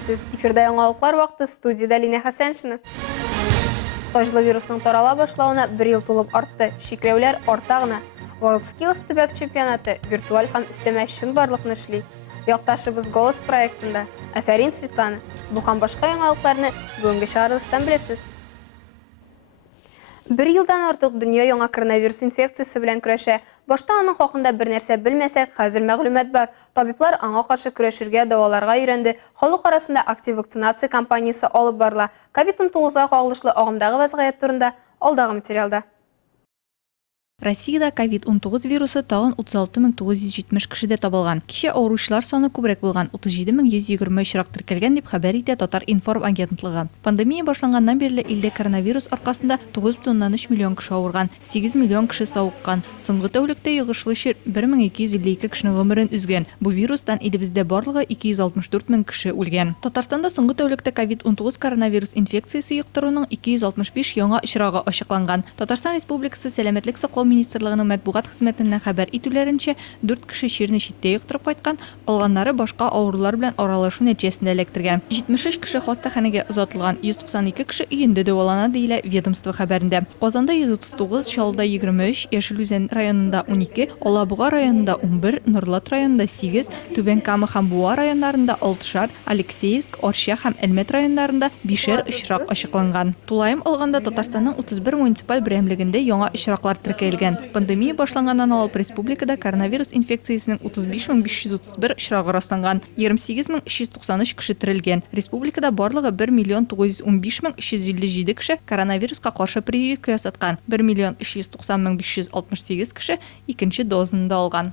Сәләмсез, эфирда яңалыклар вакыты, студияда Лина Хәсәншина. Тажлы вирусның тарала башлауына 1 ел тулып артты. Шикләүләр арта гына. WorldSkills төбәк чемпионаты виртуаль һәм өстәмә барлыкны эшли. Якташыбыз Голос проектында. Афәрин Светлана. Бу һәм башка яңалыкларны бүгенге чыгарылыштан белерсез. 1 елдан артык дөнья яңа коронавирус инфекциясы белән көрәшә. Башта аның хакында бер нәрсә белмәсәк, хәзер мәгълүмат бар. Табиблар аңа каршы көрәшергә, дәваларга өйрәнде. Халык арасында актив вакцинация кампаниясе алып барыла. COVID-19-га кагылышлы агымдагы вазгыять турында алдагы материалда. Россиядә COVID-19 вирусы тагын 36,970 кешедә табылган. Кичә авыручылар саны күбрәк булган, 37,120 очрак теркәлгән дип хәбәр итә Татар информ агентлыгы. Пандемия башланганнан бирле илдә коронавирус аркасында 9,3 миллион кеше авырган, 8 миллион кеше савыккан. Соңгы тәүлектә йогышлы чир 1252 кешенең гомерен үзгән. Бу вирустан илебездә барлыгы 264 мең кеше үлгән. Татарстанда соңгы тәүлектә COVID-19 коронавирус инфекциясе йоктыруның 265 яңа очрагы ачыкланган. Татарстан Республикасы сәламәтлек саклау министрлыгының матбугат хезмәтеннән хәбәр итүләренчә, 4 кеше чирне читтә йоктырып кайткан, калганнары башка авырулар белән аралашу нәтиҗәсендә эләктергән. 73 кеше хастаханәгә озатылган, 192 кеше өендә дәвалана диелә ведомство хәбәрендә. Казанда 139, Чаллыда 23, Яшелүзән районында 12, Алабуга районында 11, Норлат районында 8, Түбән Кама һәм Буа районнарында 6, Алексеевск, Арча һәм Әлмәт районнарында 5 очрак ачыкланган. Тулаем алганда Татарстанның 31 муниципаль берәмлегендә яңа очраклар теркәлгән. Пандемия башланганнан алып республикада коронавирус инфекциясенең 35531 очрагы расланган, 28393 кеше терелгән. Республикада барлыгы 1915357 кеше коронавируска каршы прививка ясаткан, 1390568 кеше икенче дозаны да алган.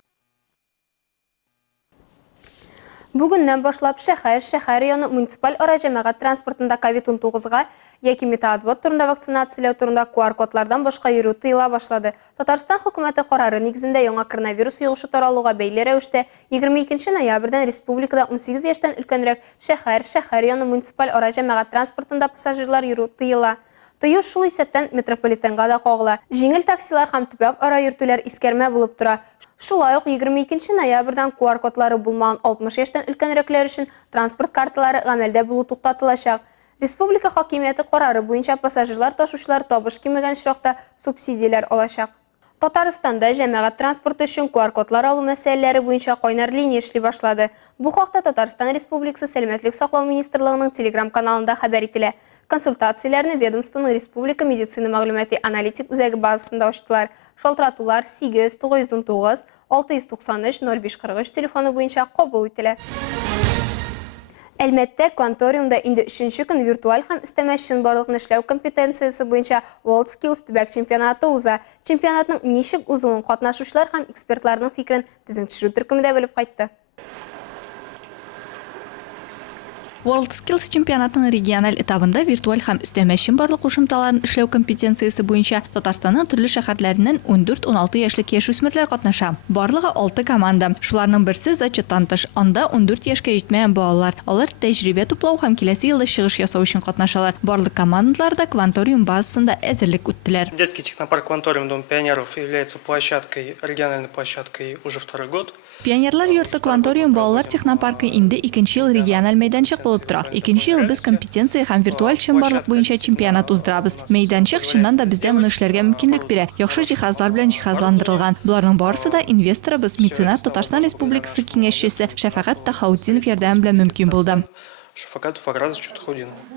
Бүгеннән башлап шәһәр районы муниципаль ара җәмәгать транспортында COVID-19-га яки метаотвод турында вакцинацияләү турында QR-кодлардан башка йөрү тыела башлады. Татарстан хөкүмәте карары нигезендә яңа коронавирус йогышы таралуга бәйле рәвештә 22 ноябрьдән республикада 18 яшьтән өлкәнрәк шәһәр районы муниципаль ара җәмәгать транспортында пассажирлар йөрү тыела. Тыю шул исәптән метрополитенга да кагыла. Җиңел таксилар һәм төбәк ара йөртүләр искәрмә булып тора. Шулай ук 22 ноябрьдән QR-кодлары булмаган 60 яшьтән өлкәнрәкләр өчен транспорт карталары гамәлдә булу туктатылачак. Республика хакимияте карары буенча пассажирлар ташучылар табыш кимәгән очракта субсидияләр алачак. Татарстанда җәмәгать транспорты өчен QR-кодлар алу мәсьәләләре буенча кайнар линия эшли башлады. Бу хакта Татарстан Республикасы сәламәтлек саклау министрлыгының телеграм-каналында хәбәр ителә. Консультацияләрне ведомствоның республика медицина мәгълүмати аналитик үзәге базасында ачтылар. Шалтыратулар 8-919 693 0543 телефоны буенча кабул ителә. Әлмәттә кванториумда инде 3нче көн виртуаль һәм өстәмә барлыкны эшләү компетенциясе буенча WorldSkills төбәк чемпионаты уза. Чемпионатның ничек узуын катнашучылар һәм экспертларның фикерен безнең төшерү төркемендә белеп кайтты. WorldSkills чемпионатының региональ этабында виртуаль һәм өстәмә барлык кушымталарын эшләү компетенциясе буенча Татарстанның төрле шәһәрләреннән 14-16 яшьлек яшүсмерләр катнаша. Барлыгы 6 команда. Шуларның берсе зачеттан тыш. Анда 14 яшькә җитмәгән балалар. Алар тәҗрибә туплау һәм киләсе елда чыгыш ясау өчен катнашалар. Барлык командалар да Кванториум базасында әзерлек үттеләр. Детский технопарк Кванториум Дом пионеров является площадкой, региональной площадкой уже второй год. Пионерлар йорты Кванториум балалар технопаркы инде 2нче ел региональ мәйданчык булып тора. 2нче ел без компетенция һәм виртуаль чынбарлык буенча чемпионат уздырабыз. Мәйданчык чыннан да бездә моны эшләргә мөмкинлек бирә. Яхшы җиһазлар белән җиһазландырылган. Буларның барысы да инвесторыбыз, меценат Татарстан Республикасы киңәшчесе Шәфәгать Тахаутдинов ярдәме белән мөмкин булды.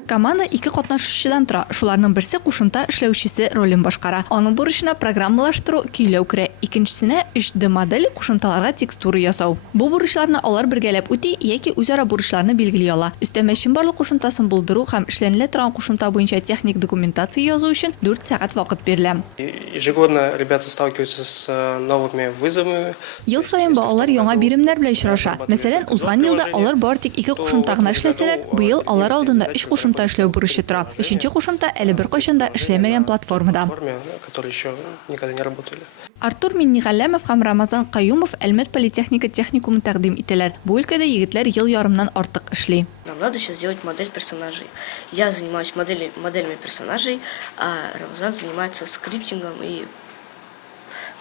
Команда 2 катнашучыдан тора. Шуларның берсе кушымта эшләүчесе ролен башкара. Аның бурычына программалаштыру, көйләү керә. Икенчесенә 3D модель кушымталарга текстура ясау. Бу бурычларны алар бергәләп үти яки үзара бурычларны билгели ала. Өстәмә барлык кушымтасын булдыру һәм эшләнелә торган кушымта буенча техник документация язу өчен 4 сәгать вакыт бирелә. Ежегодно ребята сталкиваются с новыми вызовами. Ел саен балалар яңа биремнәр белән очраша. Мәсәлән, узган елда алар бары тик 2 кушымта гына эшләсәләр, быел алар алдында 3 кушымта эшләү бурычы тора. 3нче кушымта әле бер кайчанда эшләмәгән платформада. Артур Миннигалләмов һәм Рамазан Каюмов Әлмәт политехника техникумын тәкъдим итәләр. Бу өлкәдә егетләр ел ярымнан артык эшли. Нам надо сейчас сделать модель персонажей. Я занимаюсь моделями персонажей, а Рамазан занимается скриптингом и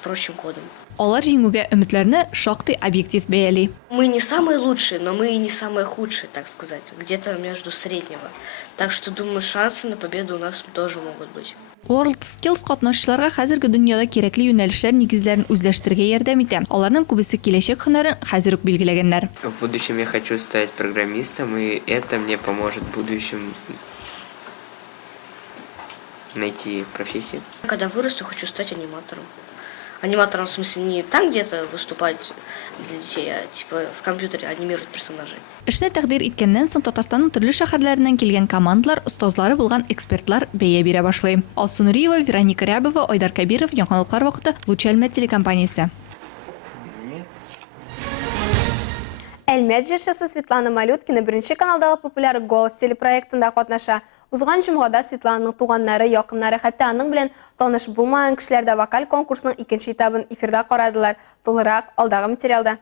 прочим кодом. Алар җиңүгә өметләрне шактый объектив бәяли. Мы не самые лучшие, но мы и не самые худшие, так сказать. Где-то между среднего. Так что, думаю, шансы на победу у нас тоже могут быть. WorldSkills катнашчыларга хәзерге дөньяда кирәкле юнәлешләр нигезләрен үзләштерергә ярдәм итә. Аларның күбесе киләчәк һөнәрен хәзер үк билгеләгәннәр. В будущем я хочу стать программистом, и это мне поможет в будущем найти профессию. Когда вырасту, хочу стать аниматором. Аниматором, в смысле, не там где-то выступать для детей, а типа в компьютере анимировать персонажей. Эшне тәкъдир иткәннән соң Татарстанның төрле шәһәрләреннән килгән командалар, остазлары булган экспертлар бәя бирә башлый. Алсу Нуриева, Вероника Рябова, Айдар Кабиров, Яңалыклар вакыты, Луч Әлмәт телекомпаниясе. Әлмәт җырчысы Светлана Малюткина беренче каналдагы популяр «Голос» телепроектында катнаша. Узган җомгада Светлананың туганнары, якыннары, хәтта аның белән таныш булмаган кешеләр дә вокаль конкурсның икенче этабын эфирда карадылар. Тулырак алдагы материалда.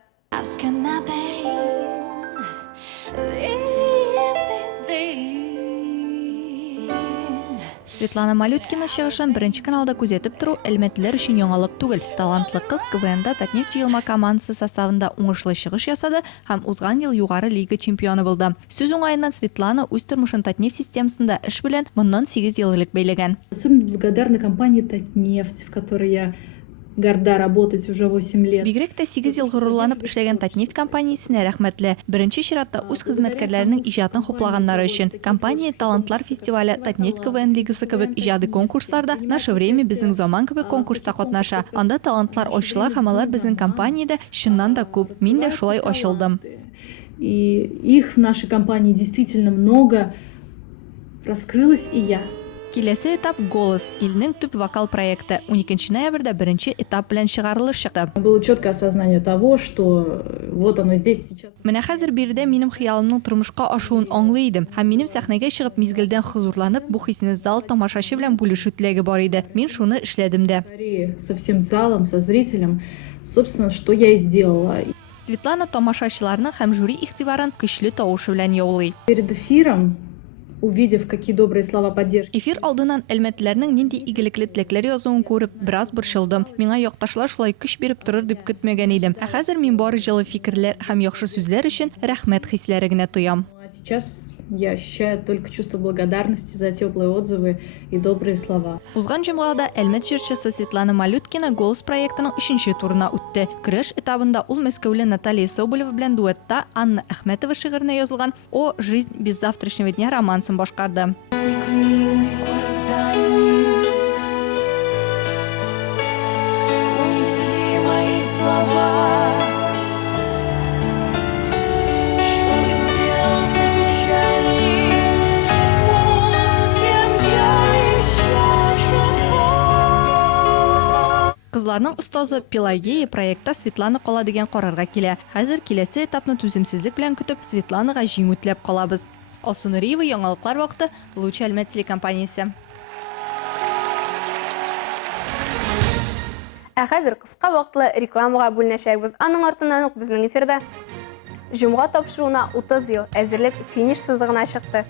Светлана Малюткина чыгышын беренче каналда күзәтеп тору әлмәтлеләр өчен яңалык түгел. Талантлы кыз КВНда Татнефть җыелма командасы составында уңышлы чыгыш ясады һәм узган ел югары лига чемпионы булды. Сүз уңаеннан Светлана үз тормышын Татнефть системасында эш белән моннан 8 ел элек бәйләгән. Особенно благодарна компании «Татнефть», в которой я горда работать уже 8 лет. Бигрәк тә 8 ел горурланып эшләгән Татнефть компаниясенә рәхмәтле. Беренче чиратта үз хезмәткәрләренең иҗатын хуплаганнары өчен. Компания талантлар фестивале, Татнефть КВН лигасы кебек иҗади конкурсларда, наше время безнең заман кебек конкурста катнаша. Анда талантлар ачыла һәм алар безнең компаниядә чыннан да күп. Мин дә шулай ачылдым. И их в нашей компании действительно много. Раскрылась и я. Киләсе этап «Голос» илнең төп вокал проекты. 12 ноябрьдә беренче этап белән чыгарылыш чыкты. Было четкое осознание того, что вот оно здесь сейчас. Менә хәзер биредә минем хыялымның тормышка ашуын аңлый идем. Һәм минем сәхнәгә чыгып мизгелдән хозурланып, бу хисне зал тамашачы белән бүлешү теләге бар иде. Мин шуны эшләдем дә. Со всем залом, со зрителем, собственно, что я и сделала. Светлана тамашачыларның һәм жюри игътибарын көчле тавышы белән яулый. Перед эфиром, увидев, какие добрые слова поддержки. Эфир алдыннан әлмәтләрнең нинди игелекле теләкләр язуын күреп, бераз борчылдым. Миңа якташлар шулай көч биреп торыр дип көтмәгән идем. Ә хәзер мин бары җылы фикерләр һәм яхшы сүзләр өчен рәхмәт хисләре генә тоям. А сейчас я ощущаю только чувство благодарности за теплые отзывы и добрые слова. Узган җомгада Әлмәт җырчысы Светлана Малюткина «Голос» проектының 3нче турына үтте. Көрәш этабында ул Мәскәүле Наталья Соболева белән дуэтта Анна Әхмәтова шигыренә язылган «О жизнь без завтрашнего дня» романсын башкарды. Кызларның остазы Пелагея проектта Светлана кала дигән карарга килә. Хәзер киләсе этапны түземсезлек белән көтеп, Светланага җиңү теләп калабыз. Алсу Нуриева, Яңалыклар вакыты, Луч Әлмәт телекомпаниясе. Ә хәзер кыска вакытлы рекламага бүленәчәкбез. Аның артыннан ук безнең эфирда җомга тапшыруына 30 ел әзерлек финиш сызыгына чыкты.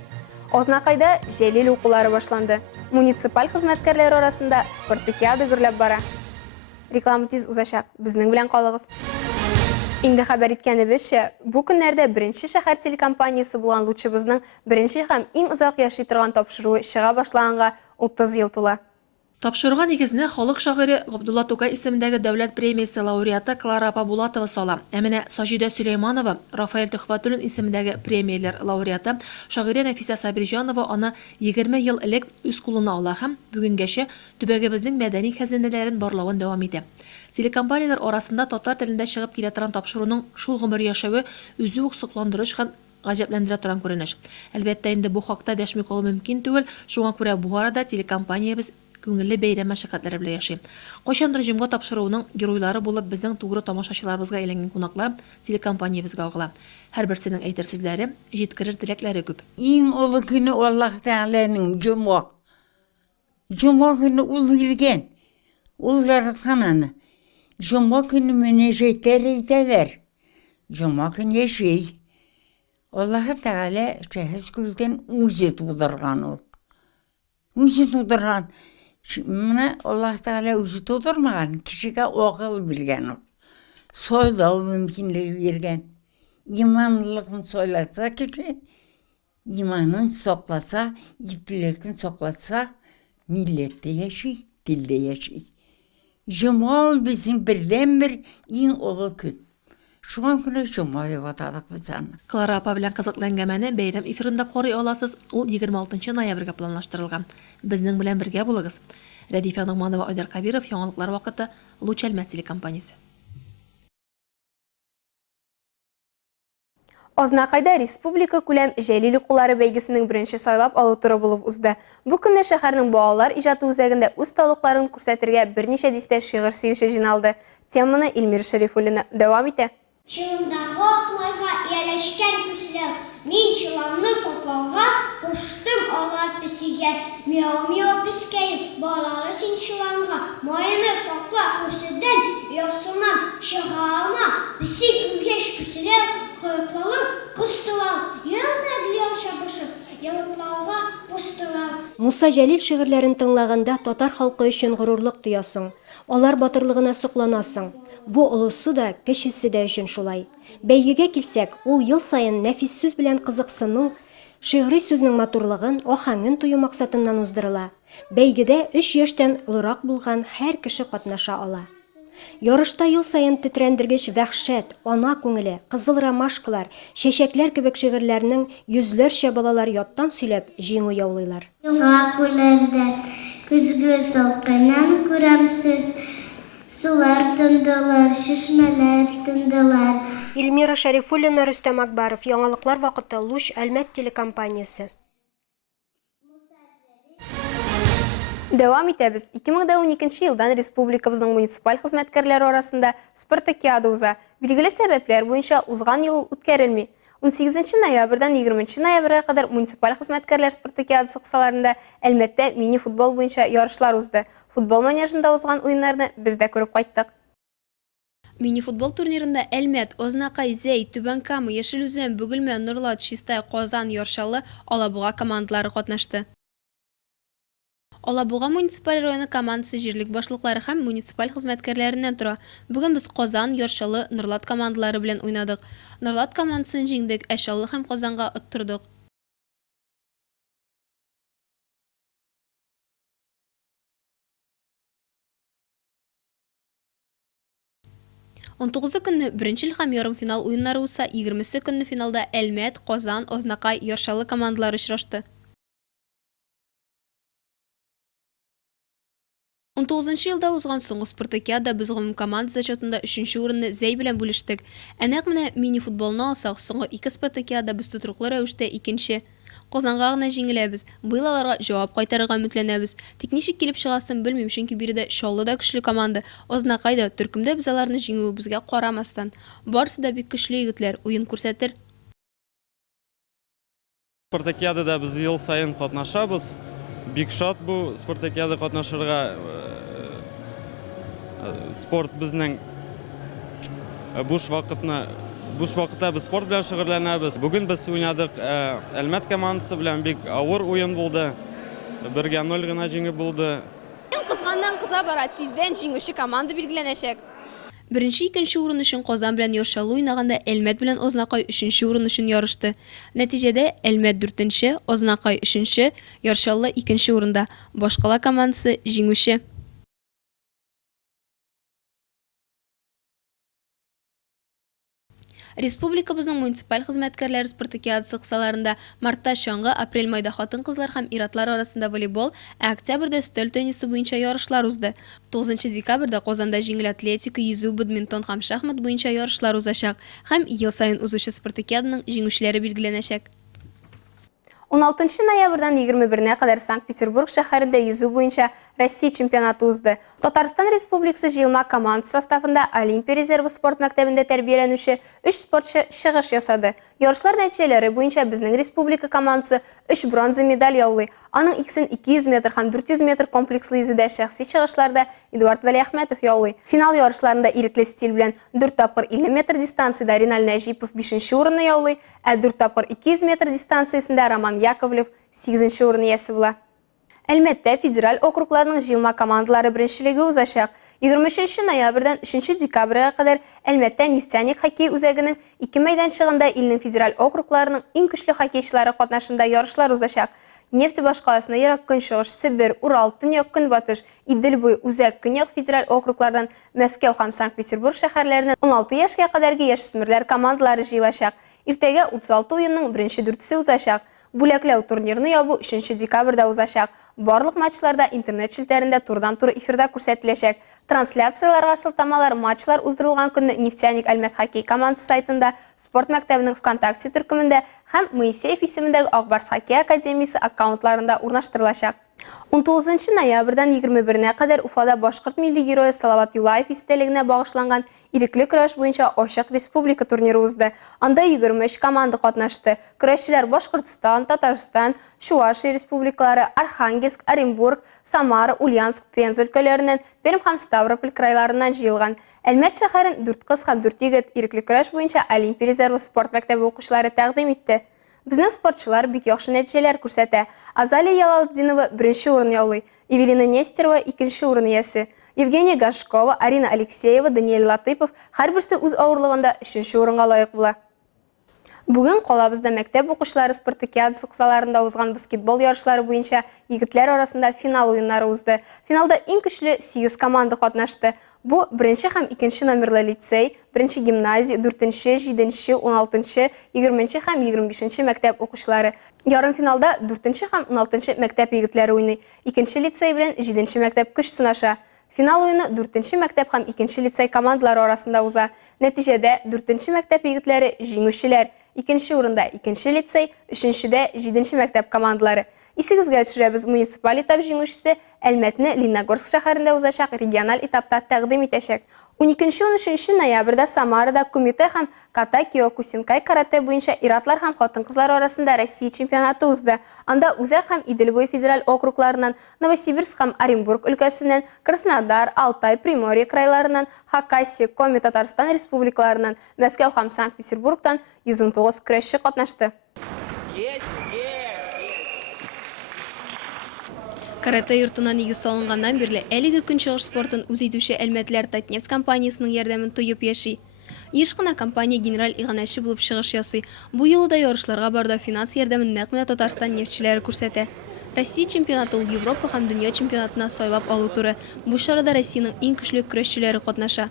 Азнакайда җәлил укулары башланды. Муниципаль хезмәткәрләр арасында спартакиада гөрләп бара. Реклама тиз узачак. Безнең белән калыгыз. Инде хәбәр иткәнебезчә, бу көннәрдә беренче шәһәр телекомпаниясе булган Лучыбызның беренче һәм иң озак яши торган тапшыруы чыга башлаганга 30 ел тула. Тапшыруга нигезне халык шагыйре Габдулла Тукай исемендәге дәүләт премиясе лауреаты Клара Пабулатова сала. Ә менә Саҗидә Сөләйманова, Рафаэль Төхфәтуллин исемендәге премияләр лауреаты шагыйрә Нәфисә Сабирҗанова аны 20 ел элек үз кулына ала һәм бүгенгәчә төбәгебезнең мәдәни хәзинәләрен барлавын дәвам итә. Телекомпанияләр арасында татар телендә чыгып килә торган тапшыруның шул гомер яшәве үзе үк сокландырыч һәм гаҗәпләндерә торган күренеш. Әлбәттә инде бу хакта дәшми калу мөмкин түгел, шуңа күрә бу арада телекомпаниябыз күңелле бәйрәм мәшәкатьләре белән яши. Кайчандыр җомга тапшыруының геройлары булып безнең тугры тамашачыларыбызга әйләнгән кунаклар телекомпаниябызга агыла. Һәрберсенең әйтер сүзләре, җиткерер теләкләре күп. Иң олы көне Аллаһ Тәгаләнең җомга. Җомга көне ул биргән. Ул яраткан аны. Җомга көне мөнәҗәтләр әйтәләр. Җомга көне яши. Аллаһ Тәгалә шәхес күлдән үзе тудырган ул. Үзе тудырган. Mına Allah Teala özü tudurmagan, kişiге oğul bilgen ol. Soylау mümkünlüğü vergen. İmanlılığın soylatsa kişi, imanın soklasa, iplikin soklatsa, millette yaşay, dilde yaşay. Cumhur bizim birden bir en oğul küt. Şu an güne cumhur деп атадық biz onu. Клара апа белән кызыклы әңгәмәне бәйрәм эфирында карый аласыз. Ул 26 ноябрьгә планлаштырылган. Безнең белән бергә булыгыз. Рәдифә Нугманова, Айдар Кабиров, яңалыклар вакыты, Луч Әлмәт телекомпаниясе. Ознакайда республика күләм җәлил укулары бәйгесенең беренче сайлап алу туры булып узды. Бу көнне шәһәрнең балалар иҗаты үзәгендә үз талукларын күрсәтергә берничә дистә шигырь сөюче җыйналды. Теманы Илмир Шәрифуллина дәвам итә. Чылымдағы атлайға ияләшкән күсләр, мин чыламны соклауға, куштым ала песигә, мяу-мяу пескәйеп, балалы син чыламға, майыны сокла күседән, ясынан чыга алма, песик үлгәш күсләр, кыйыклалы кыстылар, ярмәгләр чабышып, ялыклауға пустылар. Муса Җәлил шигырьләрен тыңлаганда татар халкы өчен горурлык тоясың. Алар батырлыгына сокланасың. Бу олысы да, кечесе дә өчен шулай. Бәйгегә килсәк, ул ел сайын нәфис сүз белән кызыксыну, шигъри сүзнең матурлыгын, ахаңын тою максатыннан уздырыла. Бәйгедә 3 яшьтән олырак булган һәр кеше катнаша ала. Ярышта ел сайын тетрәндергеч вәхшәт, ана күңеле, кызыл ромашкалар, чәчәкләр кебек шигырьләрнең йөзләрчә балалар яттан сөйләп җиңү яулыйлар. Елга күлләрдә күзгә салкыннан күрәмсез, сулар тындылар, чишмәләр тындылар. Илмира Шәрифуллина, Рөстәм Акбаров, яңалыклар вакыты, Луч Әлмәт телекомпаниясе. Дәвам итәбез. 2012 елдан республикабызның муниципаль хезмәткәрләре арасында спартакиада уза. Билгеле сәбәпләр буенча узган ел үткәрелми. 18 ноябрьдән 20 ноябрьгә кадәр муниципаль хезмәткәрләр спартакиадасы кысаларында Әлмәттә мини-футбол буенча ярышлар узды. Футбол манежында узган уеннарны без дә күреп кайттык. Мини-футбол турнирында Әлмәт, Ознакай, Зәй, Түбән Кама, Яшел-Үзән, Бөгелмә, Нурлат, Чистай, Казан, Яршалы, Алабуга командалары катнашты. Алабуга муниципаль районы командасы җирлек башлыклары һәм муниципаль хезмәткәрләреннән тора. Бүген без Казан, Яршалы, Нурлат командалары белән уйнадык. Нурлат командасын җиңдек, ә Шаллы һәм Казанга оттырдык. 19 көнне беренчел һәм ярымфинал уеннары узса, 20 көнне финалда Әлмәт, Казан, Ознакай, Яршалы командалары очрашты. 19 елда узган соңгы спартакиада без гомум команда зачетында 3нче урынны Зәй белән бүлештек. Әнәк менә мини-футболны алсак, соңгы 2 спартакиада без тотруклы рәвештә 2нче. Казанга гына җиңеләбез. Быел аларга җавап кайтарырга өметләнәбез. Тик ничек килеп чыгасын белмим, чөнки биредә Шаллы да көчле команда, Ознакай да, Төркемдә без аларны җиңүебезгә карамастан. Барысы да бик көчле егетләр, уен күрсәтер. Спартакиадада без ел сайын катнашабыз. Бик шат бу спартакиада катнашырга. Спорт безнең буш вакытта без спорт белән шөгыльләнәбез. Бүген без уйнадык. Әлмәт командасы белән бик авыр уен булды. 1-0 гына җиңү булды. Кызганнан кыза бара, тиздән җиңүче команда билгеләнәчәк. Беренче, икенче урын өчен Казан белән Яршалы уйнаганда Әлмәт белән Ознакай 3нче урын өчен ярышты. Нәтиҗәдә Әлмәт 4нче, Ознакай 3нче, Яршалы 2нче урында. Башкала командасы җиңүче. Республикабызның муниципаль хезмәткәрләре спартакиадасы кысаларында мартта чаңгы, апрель-майда хатын-кызлар һәм ир-атлар арасында волейбол, ә октябрьдә өстәл теннисы буенча ярышлар узды. 9 декабрьдә Казанда җиңел атлетика, йөзү, бадминтон һәм шахмат буенча ярышлар узачак һәм ел сайын узучы спартакиаданың җиңүчеләре билгеләнәчәк. 16 ноябрьдән 21-нә кадәр Санкт-Петербург шәһәрендә йөзү буенча Россия чемпионаты узды. Татарстан Республикасы җыелма командасы составында Олимпия резервы спорт мәктәбендә тәрбияләнүче 3 спортчы чыгыш ясады. Ярышлар нәтиҗәләре буенча безнең республика командасы 3 бронза медаль яулый. Аның икесен 200 метр һәм 400 метр комплекслы йөзүдә шәхси чыгышларда Эдуард Вәлиәхмәтов яулый. Финал ярышларында ирекле стиль белән 4 тапкыр 50 метр дистанциядә Ринал Нәҗипов 5нче урынны яулый, ә 4 тапкыр 200 метр дистанциясендә Роман Яковлев 8нче урын иясе була. Әлмәттә федераль округларның җыелма командалары беренчелеге узачак. 23 ноябрьдән 3 декабрьгә кадәр Әлмәттә нефтяник хоккей үзәгенең 2 мәйданчыгында илнең федераль округларының иң көчле хоккейчылары катнашында ярышлар узачак. Нефтебаш каласына ерак көнчыгыш, Себер, Урал, Төньяк Көнбатыш, Идел буе үзәк көньяк федераль округлардан Мәскәү һәм Санкт-Петербург шәһәрләреннән 16 яшькә кадәрге яшүсмерләр командалары җыелачак. Иртәгә 36 уенның беренче дүртесе узачак. Бүләкләү турнирны ябу 3 декабрьдә узачак. Барлык матчларда интернет шелтәрендә турыдан-туры эфирда күрсәтеләчәк. Трансляцияларга сылтамалар матчлар уздырылган көнне Нефтяник Әлмәт хоккей командасы сайтында, спорт мәктәбенең ВКонтакте төркемендә һәм Моисеев исемендәге Акбарс хоккей академиясе аккаунтларында урнаштырылачак. 19 ноябрьдән 21-нә кадәр Уфада башкорт милли герое Салават Юлаев истәлегенә багышланган ирекле көрәш буенча ачык республика турниры узды. Анда 23 команда катнашты. Көрәшчеләр Башкортстан, Татарстан, Чувашия республикалары, Архангельск, Оренбург, Самара, Ульяновск, Пенза өлкәләреннән, Пермь һәм Ставрополь крайларыннан җыелган. Әлмәт шәһәрен 4 кыз һәм 4 егет ирекле көрәш буенча Олимпия резервы спорт мәктәбе укучылары тәкъдим итте. Безнең спортчылар бик яхшы нәтиҗәләр күрсәтә. Азалия Ялалдинова беренче урын яулый, Эвелина Нестерова икенче урын иясе. Евгения Горшкова, Арина Алексеева, Даниэль Латыпов һәрберсе үз авырлыгында 3нче урынга лаек була. Бүген калабызда мәктәп укучылары спартакиадасы кысаларында узган баскетбол ярышлары буенча егетләр арасында финал уеннары узды. Финалда иң көчле 8 команда катнашты. Бу беренче һәм икенче номерлы лицей, беренче гимназия, 4нче, 7нче, 16нче, 20нче һәм 25нче мәктәп укучылары. Ярым финалда 4нче һәм 16нче мәктәп егетләре уйный. Икенче лицей белән 7нче мәктәп көч сынаша. Финал уены 4нче мәктәп һәм 2нче лицей командалары арасында уза. Нәтиҗәдә 4нче мәктәп егетләре җиңүчеләр, 2нче урында 2нче лицей, 3нчедә 7нче мәктәп командалары. Исегезгә төшерәбез, муниципаль этап җиңүчесе Әлмәтне Лениногорск шәһәрендә узачак региональ этапта тәкъдим итәчәк. 12-13 ноябрьдә Самарада Кумите һәм Ката Киокусинкай карате буенча ир-атлар һәм хатын-кызлар арасында Россия чемпионаты узды. Анда Үзәк һәм Идел буе федераль округларыннан, Новосибирск һәм Оренбург өлкәсеннән, Краснодар, Алтай, Приморье крайларыннан, Хакасия, Коми, Татарстан республикаларыннан, Мәскәү һәм Санкт-Петербургтан 119 көрәшче катнашты. Карате йортына нигез салынганнан бирле әлеге көнчыгыш спортын үз итүче Әлмәтләр Татнефть компаниясының ярдәмен тоеп яши. Еш кына компания генераль иганәче булып чыгыш ясый. Бу юлы да ярышларга барда финанс ярдәмен нәкъ менә Татарстан нефтчеләре күрсәтә. Россия чемпионаты ул Европа һәм дөнья чемпионатына сайлап алу туры. Бу чарада Россиянең иң көчле көрәшчеләре катнаша.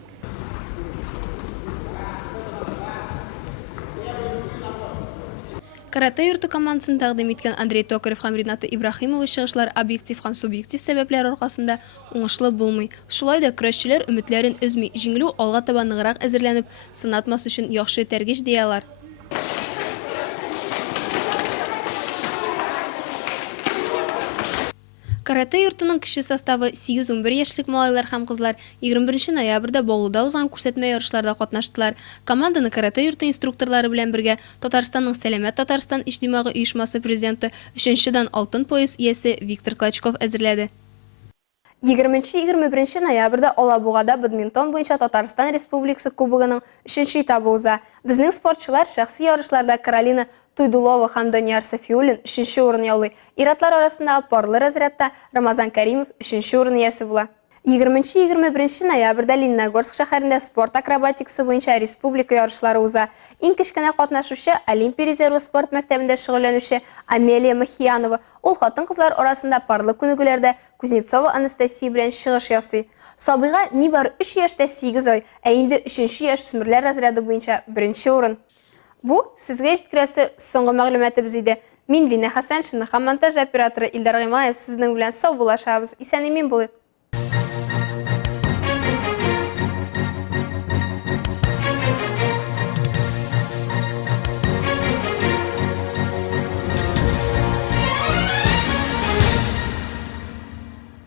Карате йорты командасын тәкъдим иткән Андрей Токарев һәм Рената Ибрахимова чыгышлар объектив һәм субъектив сәбәпләр аркасында уңышлы булмый. Шулай да көрәшчеләр өметләрен өзми, җиңелү алга таба ныграк әзерләнеп, сынатмас өчен яхшы тәргеш диялар. Карате йортының кеше составы 8-11 яшьлек малайлар һәм кызлар 21 ноябрьдә Баулуда узган күрсәтмә ярышларда катнаштылар. Команданы карате йорты инструкторлары белән бергә Татарстанның Сәламәт Татарстан иҗтимагый оешмасы президенты 3нчедән алтын пояс иясе Виктор Клочков әзерләде. 20-21 ноябрьдә Алабугада бадминтон буенча Татарстан Республикасы кубогының 3нче этабы уза. Безнең спортчылар шәхси ярышларда Каролина Туйдулова һәм Данияр Сафиуллин 3нче урын яулый. Ир-атлар арасында парлы разрядта Рамазан Кәримов 3нче урын иясе була. 20-21 ноябрьдә Лениногорск шәһәрендә спорт акробатикасы буенча республика ярышлары уза. Иң кечкенә катнашучы Олимпия резервы спорт мәктәбендә шөгыльләнүче Амелия Махиянова. Ул хатын-кызлар арасында парлы күнегүләрдә Кузнецова Анастасия белән чыгыш ясый. Сабыйга нибары 3 яшьтә 8 ай, ә инде 3нче яшь үсмерләр разряды буенча 1нче урын. Бу сезгә җиткерәсе соңгы мәгълүматыбыз иде. Мин Лина Хәсән, монтаж операторы Илдар Гыймаев, сезнең белән сау булашабыз. Исән-имин булыйк.